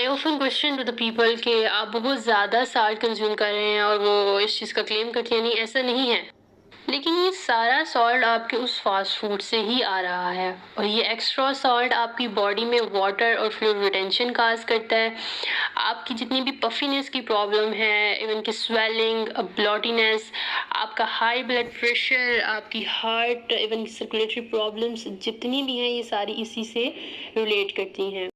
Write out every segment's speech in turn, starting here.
I often question to the people कि आप बहुत ज़्यादा साल्ट कंज्यूम कर रहे हैं और वो इस चीज़ का क्लेम करते हैं। नहीं, ऐसा नहीं है। लेकिन ये सारा सॉल्ट आपके उस फास्ट फूड से ही आ रहा है और ये एक्स्ट्रा सॉल्ट आपकी बॉडी में वाटर और फ्लूइड रिटेंशन काज करता है। आपकी जितनी भी पफीनेस की प्रॉब्लम है, इवन की स्वेलिंग, ब्लॉटीनेस, आपका हाई ब्लड प्रेशर, आपकी हार्ट, इवन सर्कुलेटरी प्रॉब्लम्स जितनी भी हैं, ये सारी इसी से रिलेट करती हैं।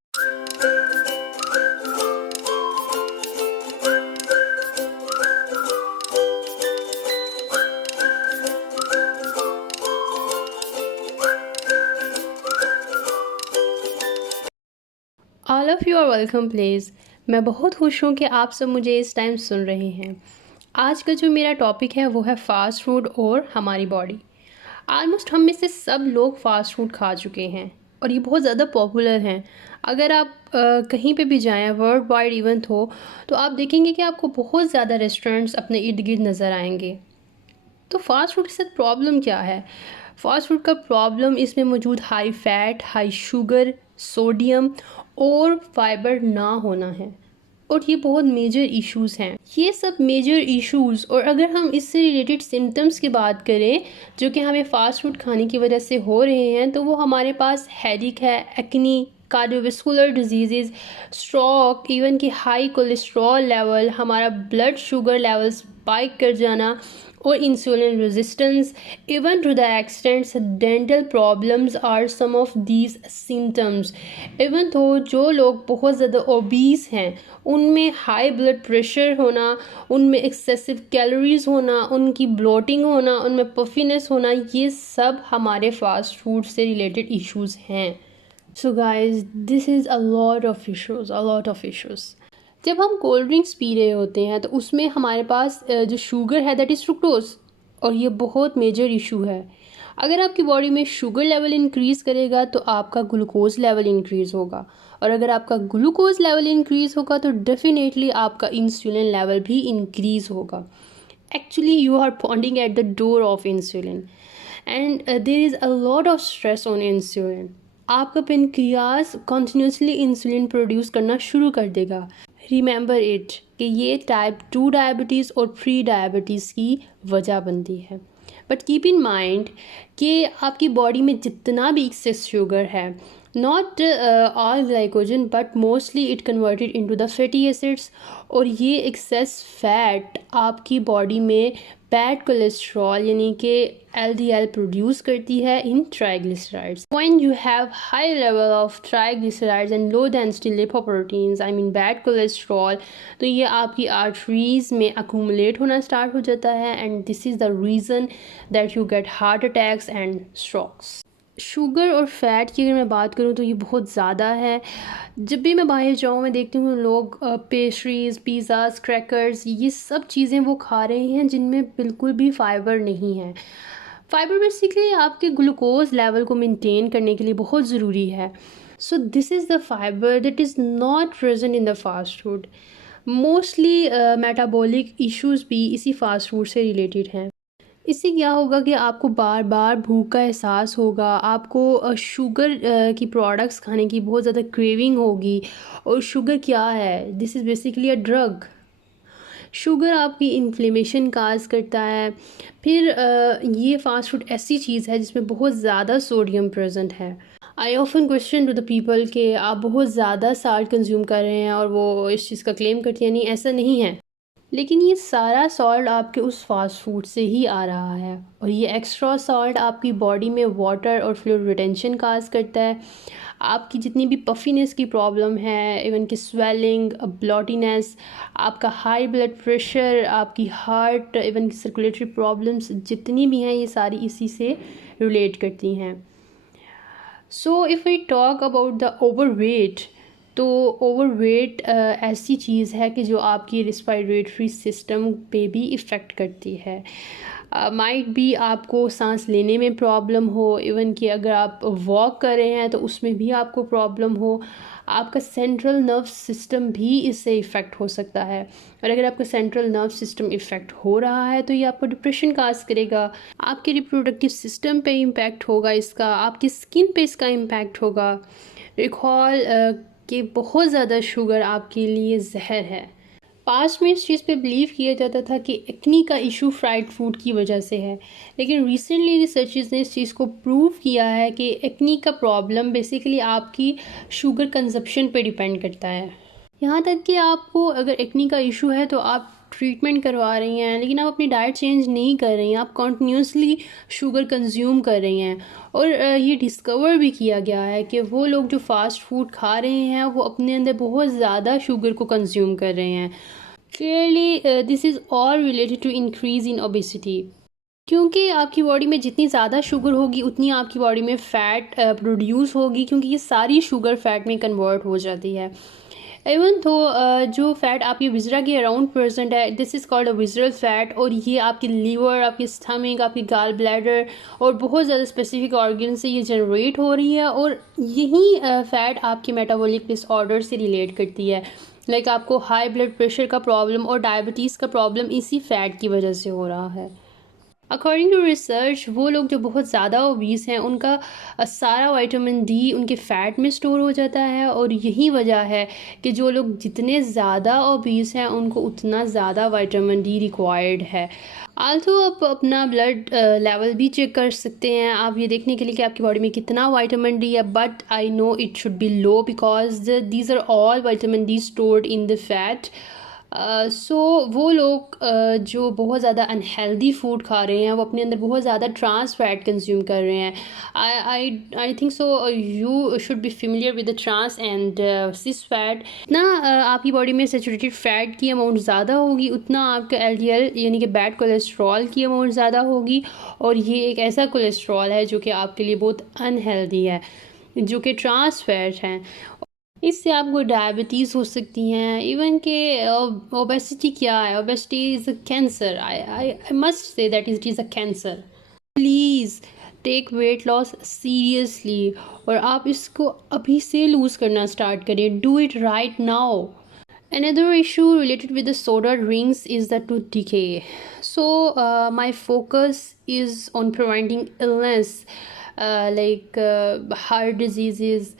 All of you are welcome please. मैं बहुत खुश हूँ कि आप सब मुझे इस टाइम सुन रहे हैं। आज का जो मेरा टॉपिक है वो है फ़ास्ट फूड और हमारी बॉडी। ऑलमोस्ट हम में से सब लोग फ़ास्ट फूड खा चुके हैं और ये बहुत ज़्यादा पॉपुलर हैं। अगर आप कहीं पे भी जाएं, वर्ल्ड वाइड इवेंट हो, तो आप देखेंगे कि आपको बहुत ज़्यादा रेस्टोरेंट्स अपने इर्द गिर्द नज़र आएंगे। तो फास्ट फूड के साथ प्रॉब्लम क्या है? फास्ट फूड का प्रॉब्लम इसमें मौजूद high fat, high sugar, sodium और फाइबर ना होना है और ये बहुत मेजर इश्यूज़ हैं। ये सब मेजर इश्यूज़, और अगर हम इससे रिलेटेड सिम्टम्स की बात करें जो कि हमें फ़ास्ट फूड खाने की वजह से हो रहे हैं, तो वो हमारे पास हेडेक है, acne, cardiovascular disease, stroke, even कि हाई कोलेस्ट्रॉल लेवल, हमारा ब्लड शुगर लेवल्स स्पाइक कर जाना और insulin resistance, even to the extent dental problems are some of these symptoms। even though जो लोग बहुत ज़्यादा ओबीस हैं, उनमें हाई ब्लड प्रेशर होना, उनमें एक्सेसिव कैलोरीज होना, उनकी ब्लोटिंग होना, उनमें पफीनेस होना, ये सब हमारे फास्ट फूड से रिलेटेड इश्यूज़ हैं। So guys, this is a lot of issues, a lot of issues. जब हम कोल्ड ड्रिंक्स पी रहे होते हैं तो उसमें हमारे पास जो शुगर है दैट इज़ फ्रुक्टोज, और ये बहुत मेजर इशू है। अगर आपकी बॉडी में शुगर लेवल इंक्रीज़ करेगा तो आपका ग्लूकोज लेवल इंक्रीज़ होगा, और अगर आपका ग्लूकोज लेवल इंक्रीज़ होगा तो डेफिनेटली आपका इंसुलिन लेवल भी इंक्रीज़ होगा। Actually you are pointing at the door of insulin and there is a lot of stress on insulin. आपका पेनक्रियाज कॉन्टिन्यूसली इंसुलिन प्रोड्यूस करना शुरू कर देगा। रिमेंबर इट कि ये टाइप 2 डायबिटीज़ और प्री डायबिटीज़ की वजह बनती है। बट कीप इन माइंड कि आपकी बॉडी में जितना भी एक्सेस शुगर है, not all glycogen but mostly it converted into the fatty acids, और ये एक्सेस फैट आपकी बॉडी में बैड कोलेस्ट्रॉल यानी कि LDL प्रोड्यूस करती है in triglycerides. When you have high level of triglycerides and low density lipoproteins, I mean bad cholesterol, तो ये आपकी आर्टरीज में अक्यूमुलेट होना स्टार्ट हो जाता है and this is the reason that you get heart attacks and strokes. Sugar और fat की अगर मैं बात करूँ तो ये बहुत ज़्यादा है। जब भी मैं बाहर जाऊँ, मैं देखती हूँ लोग पेस्ट्रीज़, पिज़्ज़ाज़, क्रैकर्स, ये सब चीज़ें वो खा रहे हैं जिनमें बिल्कुल भी फाइबर नहीं है। फाइबर बेसिकली आपके ग्लूकोज लेवल को मेंटेन करने के लिए बहुत ज़रूरी है। So this is the fibre that is not present in the fast food. Mostly metabolic issues भी इसी फास्ट फूड से रिलेटेड हैं। इससे क्या होगा कि आपको बार बार भूख का एहसास होगा, आपको शुगर की प्रोडक्ट्स खाने की बहुत ज़्यादा क्रेविंग होगी। और शुगर क्या है? This is basically a drug. Sugar आपकी इन्फ्लेमेशन काज करता है। फिर ये फास्ट फूड ऐसी चीज़ है जिसमें बहुत ज़्यादा सोडियम प्रेजेंट है। I often question to the people कि आप बहुत ज़्यादा साल्ट कंज्यूम कर रहे हैं और वो इस चीज़ का क्लेम करते हैं। नहीं, ऐसा नहीं है। लेकिन ये सारा सॉल्ट आपके उस फास्ट फूड से ही आ रहा है और ये एक्स्ट्रा सॉल्ट आपकी बॉडी में वाटर और फ्लूइड रिटेंशन काज करता है। आपकी जितनी भी पफीनेस की प्रॉब्लम है, इवन कि स्वेलिंग, ब्लॉटीनेस, आपका हाई ब्लड प्रेशर, आपकी हार्ट, इवन की सर्कुलेटरी प्रॉब्लम्स जितनी भी हैं, ये सारी इसी से रिलेट करती हैं। So if we talk about the overweight, तो ओवरवेट ऐसी चीज़ है कि जो आपकी रिस्पायरेटरी सिस्टम पे भी इफ़ेक्ट करती है। माइट भी आपको सांस लेने में प्रॉब्लम हो, इवन कि अगर आप वॉक कर रहे हैं तो उसमें भी आपको प्रॉब्लम हो। आपका सेंट्रल नर्व सिस्टम भी इससे इफ़ेक्ट हो सकता है, और अगर आपका सेंट्रल नर्व सिस्टम इफ़ेक्ट हो रहा है तो ये आपको डिप्रेशन काज करेगा। आपके रिप्रोडक्टिव सिस्टम पे इम्पैक्ट होगा इसका, आपकी स्किन पे इसका इम्पैक्ट होगा। रिकॉल कि बहुत ज़्यादा शुगर आपके लिए जहर है। पास्ट में इस चीज़ पे बिलीव किया जाता था कि एक्नी का इशू फ्राइड फूड की वजह से है, लेकिन रिसेंटली रिसर्चर्स ने इस चीज़ को प्रूव किया है कि एक्नी का प्रॉब्लम बेसिकली आपकी शुगर कंजप्शन पे डिपेंड करता है। यहाँ तक कि आपको अगर एक्नी का इशू है तो आप ट्रीटमेंट करवा रही हैं, लेकिन आप अपनी डाइट चेंज नहीं कर रही हैं, आप कॉन्टीन्यूसली शुगर कंज्यूम कर रही हैं। और ये डिस्कवर भी किया गया है कि वो लोग जो फास्ट फूड खा रहे हैं वो अपने अंदर बहुत ज़्यादा शुगर को कंज्यूम कर रहे हैं। Clearly this is all related to increase in obesity, क्योंकि आपकी बॉडी में जितनी ज़्यादा शुगर होगी उतनी आपकी बॉडी में फ़ैट प्रोड्यूस होगी, क्योंकि ये सारी शुगर फ़ैट में कन्वर्ट हो जाती है। इवन तो जो फ़ैट आपकी विज़रा के अराउंड प्रेजेंट है, this is called a visceral fat, और ये आपकी लीवर, आपकी स्टमक, आपकी गाल ब्लैडर और बहुत ज़्यादा स्पेसिफिक ऑर्गन से ये जनरेट हो रही है, और यही फ़ैट आपके मेटाबॉलिक डिसऑर्डर से रिलेट करती है। लाइक आपको हाई ब्लड प्रेशर का प्रॉब्लम और डायबिटीज़ का प्रॉब्लम इसी फ़ैट की वजह से हो रहा है। अकॉर्डिंग टू रिसर्च, वो लोग जो बहुत ज़्यादा ओबीस हैं उनका सारा विटामिन डी उनके फ़ैट में स्टोर हो जाता है, और यही वजह है कि जो लोग जितने ज़्यादा ओबीस हैं उनको उतना ज़्यादा विटामिन डी रिक्वायर्ड है। आल्सो आप अपना ब्लड लेवल भी चेक कर सकते हैं, आप ये देखने के लिए कि आपकी बॉडी में कितना विटामिन डी है, but I know it should be low because these are all vitamin D stored in the fat. So वो लोग जो बहुत ज़्यादा अनहेल्दी फूड खा रहे हैं वो अपने अंदर बहुत ज़्यादा ट्रांस फैट कंज्यूम कर रहे हैं। I think so you should be familiar with the trans and cis fat. इतना आपकी बॉडी में सेचुरेटेड फैट की अमाउंट ज़्यादा होगी उतना आपका एलडीएल यानी कि बैड कोलेस्ट्रॉल की अमाउंट ज़्यादा होगी, और ये एक ऐसा कोलेस्ट्रॉल है जो कि आपके लिए बहुत अनहेल्दी है, जो कि ट्रांस फैट हैं। इससे आपको डायबिटीज़ हो सकती हैं। इवन के ओबेसिटी क्या है, obesity is a cancer. I must say that it is a cancer. Please take weight loss seriously, और आप इसको अभी से लूज़ करना स्टार्ट करिए। Do it right now. Another issue related with the soda drinks is the tooth decay. So my focus is on preventing illness like heart diseases,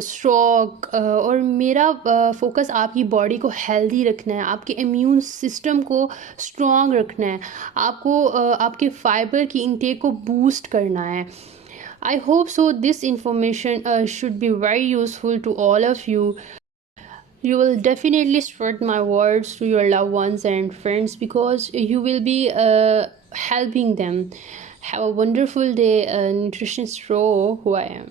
stroke, और मेरा focus आपकी बॉडी को हेल्दी रखना है, आपके immune system को strong रखना है, आपको आपके फाइबर की इंटेक को बूस्ट करना है। I hope so this information should be very useful to all of you. You will definitely spread my words to your loved ones and friends because you will be helping them. Have a wonderful day, Nutritionist Pro, who I am.